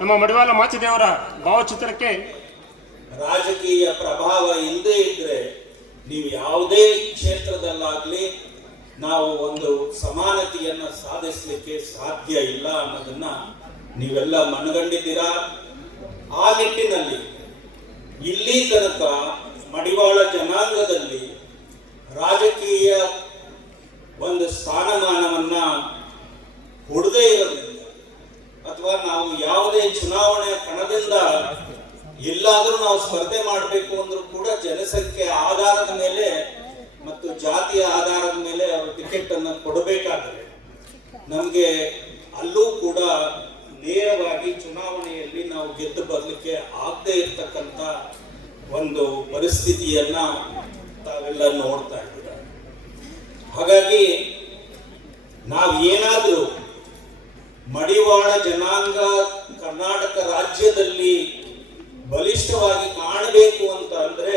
ನಮ್ಮ ಮಡಿವಾಳ ಮಾಚಿದೇವರ ಭಾವಚಿತ್ರಕ್ಕೆ ರಾಜಕೀಯ ಪ್ರಭಾವ ಇಲ್ಲದೆ ಇದ್ರೆ ನೀವು ಯಾವುದೇ ಕ್ಷೇತ್ರದಲ್ಲಾಗ್ಲಿ ನಾವು ಒಂದು ಸಮಾನತೆಯನ್ನ ಸಾಧಿಸಲಿಕ್ಕೆ ಸಾಧ್ಯ ಇಲ್ಲ ಅನ್ನೋದನ್ನ ನೀವೆಲ್ಲ ಮನಗಂಡಿದ್ದೀರಾ? ಆ ನಿಟ್ಟಿನಲ್ಲಿ ಇಲ್ಲಿ ತನಕ ಮಡಿವಾಳ ಜನಾಂಗದಲ್ಲಿ ರಾಜಕೀಯ ಒಂದು ಸ್ಥಾನಮಾನವನ್ನ ಕೊಡದೇ ಇರೋದ್ರಿಂದ ಅಥವಾ ನಾವು ಯಾವುದೇ ಚುನಾವಣೆ ಕಣದಿಂದ ಎಲ್ಲಾದರೂ ನಾವು ಸ್ಪರ್ಧೆ ಮಾಡಬೇಕು ಅಂದ್ರೂ ಕೂಡ ಜನಸಂಖ್ಯೆ ಆಧಾರದ ಮೇಲೆ ಮತ್ತು ಜಾತಿಯ ಆಧಾರದ ಮೇಲೆ ಅವರು ಟಿಕೆಟ್ ಅನ್ನು ಕೊಡಬೇಕಾದರೆ ನಮಗೆ ಅಲ್ಲೂ ಕೂಡ ನೇರವಾಗಿ ಚುನಾವಣೆಯಲ್ಲಿ ನಾವು ಗೆದ್ದು ಬರಲಿಕ್ಕೆ ಆಗದೆ ಇರ್ತಕ್ಕಂಥ ಒಂದು ಪರಿಸ್ಥಿತಿಯನ್ನ ತಾವೆಲ್ಲ ನೋಡ್ತಾ ಇದ್ದೀರ? ಹಾಗಾಗಿ ನಾವು ಏನಾದರೂ ಮಡಿವಾಳ ಜನಾಂಗ ಕರ್ನಾಟಕ ರಾಜ್ಯದಲ್ಲಿ ಬಲಿಷ್ಠವಾಗಿ ಕಾಣಬೇಕು ಅಂತ ಅಂದ್ರೆ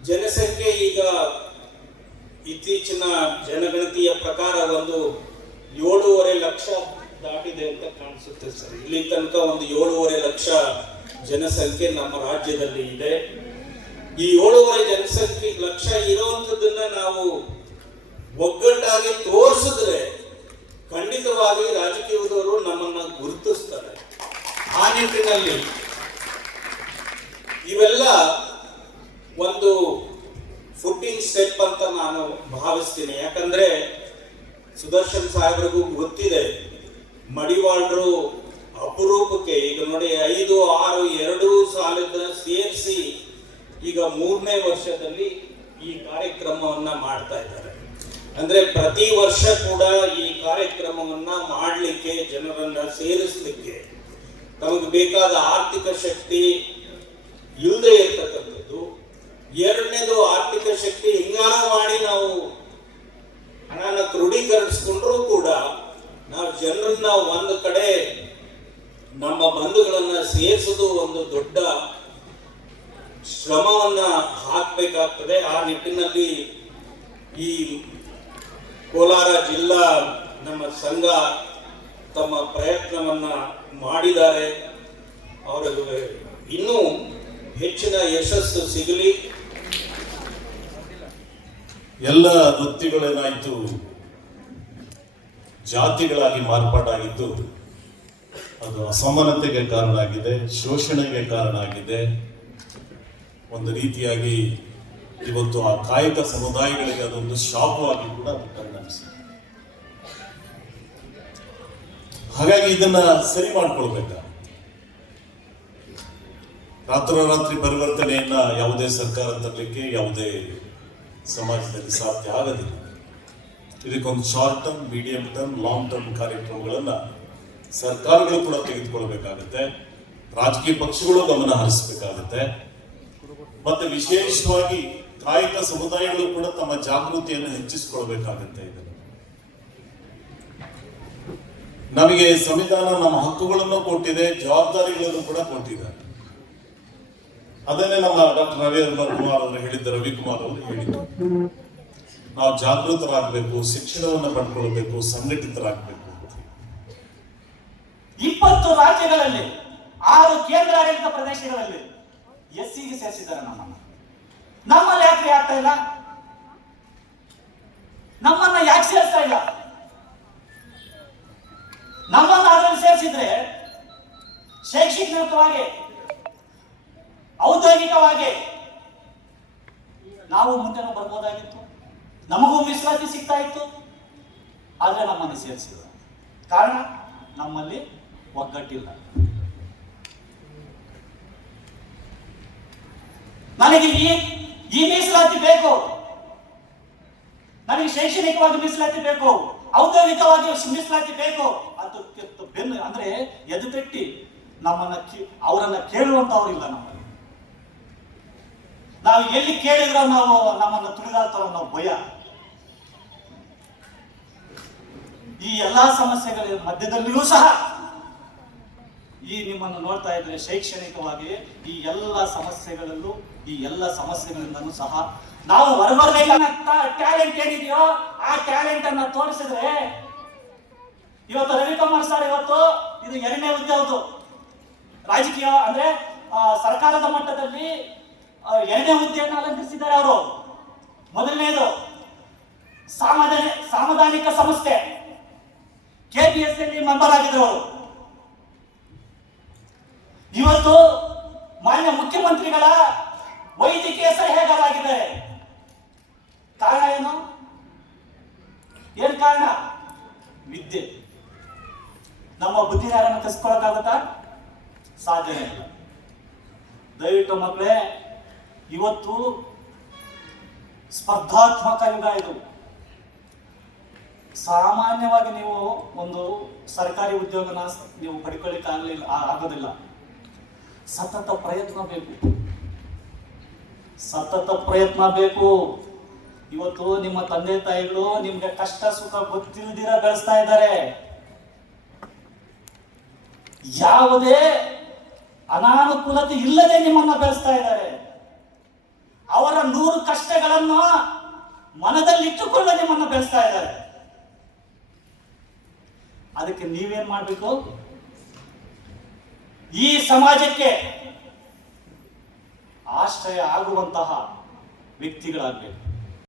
ಜನಸಂಖ್ಯೆ ಈಗ ಇತ್ತೀಚಿನ ಜನಗಣತಿಯ ಪ್ರಕಾರ ಒಂದು ಏಳೂವರೆ ಲಕ್ಷ ದಾಟಿದೆ ಅಂತ ಕಾಣಿಸುತ್ತೆ ಸರ್. ಇಲ್ಲಿ ತನಕ ಒಂದು ಏಳೂವರೆ ಲಕ್ಷ ಜನಸಂಖ್ಯೆ ನಮ್ಮ ರಾಜ್ಯದಲ್ಲಿ ಇದೆ. ಈ ಏಳೂವರೆ ಜನಸಂಖ್ಯೆ ಲಕ್ಷ ಇರುವಂತದನ್ನ ನಾವು ಒಗ್ಗಟ್ಟಾಗಿ ತೋರಿಸಿದ್ರೆ ಖಂಡಿತವಾಗಿ ರಾಜಕೀಯದವರು ನಮ್ಮನ್ನ ಗುರುತಿಸ್ತಾರೆ. ಆ ನಿಟ್ಟಿನಲ್ಲಿ ಇವೆಲ್ಲ ಒಂದು ಫುಟ್ಟಿಂಗ್ ಸ್ಟೆಪ್ ಅಂತ ನಾನು ಭಾವಿಸ್ತೀನಿ. ಯಾಕಂದ್ರೆ ಸುದರ್ಶನ್ ಸಾಹೇಬ್ರಿಗೂ ಗೊತ್ತಿದೆ, ಮಡಿವಾಳರು ಅಪರೂಪಕ್ಕೆ ಈಗ ನೋಡಿ ಐದು, ಆರು, ಎರಡು ಸಾಲದ ಸೇರಿಸಿ ಈಗ ಮೂರನೇ ವರ್ಷದಲ್ಲಿ ಈ ಕಾರ್ಯಕ್ರಮವನ್ನ ಮಾಡ್ತಾ ಇದ್ದಾರೆ. ಅಂದ್ರೆ ಪ್ರತಿ ವರ್ಷ ಕೂಡ ಈ ಕಾರ್ಯಕ್ರಮವನ್ನ ಮಾಡಲಿಕ್ಕೆ ಜನರನ್ನ ಸೇರಿಸಲಿಕ್ಕೆ ತಮಗೆ ಬೇಕಾದ ಆರ್ಥಿಕ ಶಕ್ತಿ ಇಲ್ಲದೆ ಇರ್ತಕ್ಕಂಥದ್ದು. ಎರಡನೇದು ಆರ್ಥಿಕ ಶಕ್ತಿ ಹಿಂಗಾರ ಮಾಡಿ ನಾವು ಹಣನ ಕ್ರೋಢೀಕರಿಸ್ಕೊಂಡ್ರೂ ಕೂಡ ನಾವು ಜನರನ್ನ ಒಂದು ಕಡೆ ನಮ್ಮ ಬಂಧುಗಳನ್ನ ಸೇರಿಸೋದು ಒಂದು ದೊಡ್ಡ ಶ್ರಮವನ್ನ ಹಾಕಬೇಕಾಗ್ತದೆ. ಆ ನಿಟ್ಟಿನಲ್ಲಿ ಈ ಕೋಲಾರ ಜಿಲ್ಲಾ ನಮ್ಮ ಸಂಘ ತಮ್ಮ ಪ್ರಯತ್ನವನ್ನ ಮಾಡಿದ್ದಾರೆ. ಅವರ ಇನ್ನೂ ಹೆಚ್ಚಿನ ಯಶಸ್ಸು ಸಿಗಲಿ. ಎಲ್ಲ ವೃತ್ತಿಗಳೇನಾಯಿತು? ಜಾತಿಗಳಾಗಿ ಮಾರ್ಪಾಟಾಗಿದ್ದು ಅದು ಅಸಮಾನತೆಗೆ ಕಾರಣ ಆಗಿದೆ, ಶೋಷಣೆಗೆ ಕಾರಣ ಆಗಿದೆ. ಒಂದು ರೀತಿಯಾಗಿ ಇವತ್ತು ಆ ಕಾಯಕ ಸಮುದಾಯಗಳಿಗೆ ಅದೊಂದು ಶಾಪವಾಗಿ ಕೂಡ ಪರಿಣಮಿಸಿದೆ. ಹಾಗಾಗಿ ಇದನ್ನ ಸರಿ ಮಾಡ್ಕೊಳ್ಬೇಕಾ? ರಾತ್ರೋರಾತ್ರಿ ಪರಿವರ್ತನೆಯನ್ನ ಯಾವುದೇ ಸರ್ಕಾರ ತರಲಿಕ್ಕೆ ಯಾವುದೇ ಸಮಾಜದಲ್ಲಿ ಸಾಧ್ಯ ಆಗದಿಲ್ಲ. ಇದಕ್ಕೊಂದು short term medium term long term ಕಾರ್ಯಕ್ರಮಗಳನ್ನ ಸರ್ಕಾರಗಳು ಕೂಡ ತೆಗೆದುಕೊಳ್ಬೇಕಾಗತ್ತೆ. ರಾಜಕೀಯ ಪಕ್ಷಗಳು ಗಮನ ಹರಿಸಬೇಕಾಗತ್ತೆ. ಮತ್ತೆ ವಿಶೇಷವಾಗಿ ಕಾಯಕ ಸಮುದಾಯಗಳು ಕೂಡ ತಮ್ಮ ಜಾಗೃತಿಯನ್ನು ಹೆಚ್ಚಿಸಿಕೊಳ್ಬೇಕಾಗತ್ತೆ ಇದನ್ನು. ನಮಗೆ ಸಂವಿಧಾನ ನಮ್ಮ ಹಕ್ಕುಗಳನ್ನು ಕೊಟ್ಟಿದೆ, ಜವಾಬ್ದಾರಿಗಳನ್ನು ಕೂಡ ಕೊಟ್ಟಿದೆ. ಅದನ್ನೇ ನಮ್ಮ ಡಾಕ್ಟರ್ ರವೀಂದ್ರ ಕುಮಾರ್ ಅವರು ಹೇಳಿದ್ದ ರವಿಕುಮಾರ್ ಅವರು ಹೇಳಿದ್ರು ನಾವು ಜಾಗೃತರಾಗಬೇಕು, ಶಿಕ್ಷಣವನ್ನು ಪಡ್ಕೊಳ್ಬೇಕು, ಸಂಘಟಿತರಾಗಬೇಕು ಇಪ್ಪತ್ತು ರಾಜ್ಯಗಳಲ್ಲಿ, ಆರು ಕೇಂದ್ರಾಡಳಿತ ಪ್ರದೇಶಗಳಲ್ಲಿ ಎಸ್ಸಿಗೆ ಸೇರಿಸಿದ್ದಾರೆ ನಮ್ಮನ್ನ. ನಮ್ಮಲ್ಲಿ ಯಾಕೆ ಆಗ್ತಾ ಇಲ್ಲ? ನಮ್ಮನ್ನ ಯಾಕೆ ಸೇರಿಸ್ತಾ ಇಲ್ಲ? ನಮ್ಮನ್ನ ಅದರಲ್ಲಿ ಸೇರಿಸಿದ್ರೆ ಶೈಕ್ಷಣಿಕವಾಗಿ ಔದ್ಯೋಗಿಕವಾಗಿ ನಾವು ಮುಂದೆ ಬರ್ಬೋದಾಗಿತ್ತು. ನಮಗೂ ಮೀಸಲಾತಿ ಸಿಗ್ತಾ ಇತ್ತು. ಆದರೆ ನಮ್ಮನ್ನು ಸೇರಿಸಿಲ್ಲ. ಕಾರಣ, ನಮ್ಮಲ್ಲಿ ಒಗ್ಗಟ್ಟಿಲ್ಲ. ನನಗೆ ಈ ಈ ಮೀಸಲಾತಿ ಬೇಕು. ನನಗೆ ಶೈಕ್ಷಣಿಕವಾಗಿ ಮೀಸಲಾತಿ ಬೇಕು, ಔದ್ಯೋಗಿಕವಾಗಿ ಮೀಸಲಾತಿ ಬೇಕು ಅಂತ ಕೆ- ಬೆನ್ನು ಅಂದ್ರೆ ಎದು ತಟ್ಟಿ ನಮ್ಮನ್ನ ಅವರನ್ನ ಕೇಳುವಂತವ್ರಿಲ್ಲ ನಮ್ಮಲ್ಲಿ. ನಾವು ಎಲ್ಲಿ ಕೇಳಿದ್ರೆ ನಾವು ನಮ್ಮನ್ನು ತುಳಿದಾಡ್ತಾರ ನಾವು ಭಯ. ಈ ಎಲ್ಲಾ ಸಮಸ್ಯೆಗಳ ಮಧ್ಯದಲ್ಲಿಯೂ ಸಹ ಈ ನಿಮ್ಮನ್ನು ನೋಡ್ತಾ ಇದ್ರೆ ಶೈಕ್ಷಣಿಕವಾಗಿ ಈ ಎಲ್ಲ ಸಮಸ್ಯೆಗಳಲ್ಲೂ, ಈ ಎಲ್ಲ ಸಮಸ್ಯೆಗಳಿಂದನೂ ಸಹ ನಾವು ಹೊರಬರ್ಬೇಕನ್ನ ಟ್ಯಾಲೆಂಟ್ ಏನಿದೆಯೋ ಆ ಟ್ಯಾಲೆಂಟ್ ಅನ್ನ ತೋರಿಸಿದ್ರೆ, ಇವತ್ತು ರವಿಕುಮಾರ್ ಸರ್ ಇವತ್ತು ಇದು ಎರಡನೇ ಹುದ್ದೆ ಹೌದು ರಾಜಕೀಯ ಅಂದ್ರೆ ಸರ್ಕಾರದ ಮಟ್ಟದಲ್ಲಿ ಎರಡನೇ ಹುದ್ದೆಯನ್ನು ಅಲಂಕರಿಸಿದ್ದಾರೆ ಅವರು. ಮೊದಲನೇದು ಸಾಮಾಧಾನ ಸಾಮಧಾನಿಕ ಸಂಸ್ಥೆ. ಕೆಪಿಎಸ್ ಅಲ್ಲಿ ಮೆಂಬರ್ ಆಗಿದ್ರು ಅವರು. ಇವತ್ತು ಮಾನ್ಯ ಮುಖ್ಯಮಂತ್ರಿಗಳ ವೈದ್ಯಕೀಯ ಸಲಹೆಗಾರಾಗಿದ್ದಾರೆ ಕಾರಣ ಏನು ಏನ್ ಕಾರಣ? ವಿದ್ಯೆ. ನಮ್ಮ ಬುದ್ಧಿದಾರನ ಕಸ್ಕೊಳಕ್ಕಾಗುತ್ತಾ ಸಾಧ್ಯ ಇಲ್ಲ. ದಯವಿಟ್ಟು ಮಕ್ಕಳೇ, ಇವತ್ತು ಸ್ಪರ್ಧಾತ್ಮಕ ಯುಗ ಇದು. ಸಾಮಾನ್ಯವಾಗಿ ನೀವು ಒಂದು ಸರ್ಕಾರಿ ಉದ್ಯೋಗನ ನೀವು ಪಡ್ಕೊಳ್ಳಿಕ್ಕೆ ಆಗಲಿಲ್ಲ ಆಗೋದಿಲ್ಲ. ಸತತ ಪ್ರಯತ್ನ ಬೇಕು. ಸತತ ಪ್ರಯತ್ನ ಬೇಕು. ಇವತ್ತು ನಿಮ್ಮ ತಂದೆ ತಾಯಿಗಳು ನಿಮ್ಗೆ ಕಷ್ಟ ಸುಖ ಗೊತ್ತಿಲ್ದಿರ ಬೆಳೆಸ್ತಾ ಇದ್ದಾರೆ. ಯಾವುದೇ ಅನಾನುಕೂಲತೆ ಇಲ್ಲದೆ ನಿಮ್ಮನ್ನ ಬೆಳೆಸ್ತಾ ಇದ್ದಾರೆ. ಅವರ ನೂರು ಕಷ್ಟಗಳನ್ನು ಮನದಲ್ಲಿಟ್ಟುಕೊಂಡು ನಿಮ್ಮನ್ನ ಬೆಳೆಸ್ತಾ ಇದ್ದಾರೆ. ಅದಕ್ಕೆ ನೀವೇನ್ ಮಾಡಬೇಕು? ಈ ಸಮಾಜಕ್ಕೆ ಆಶ್ರಯ ಆಗುವಂತಹ ವ್ಯಕ್ತಿಗಳಾಗಬೇಕು.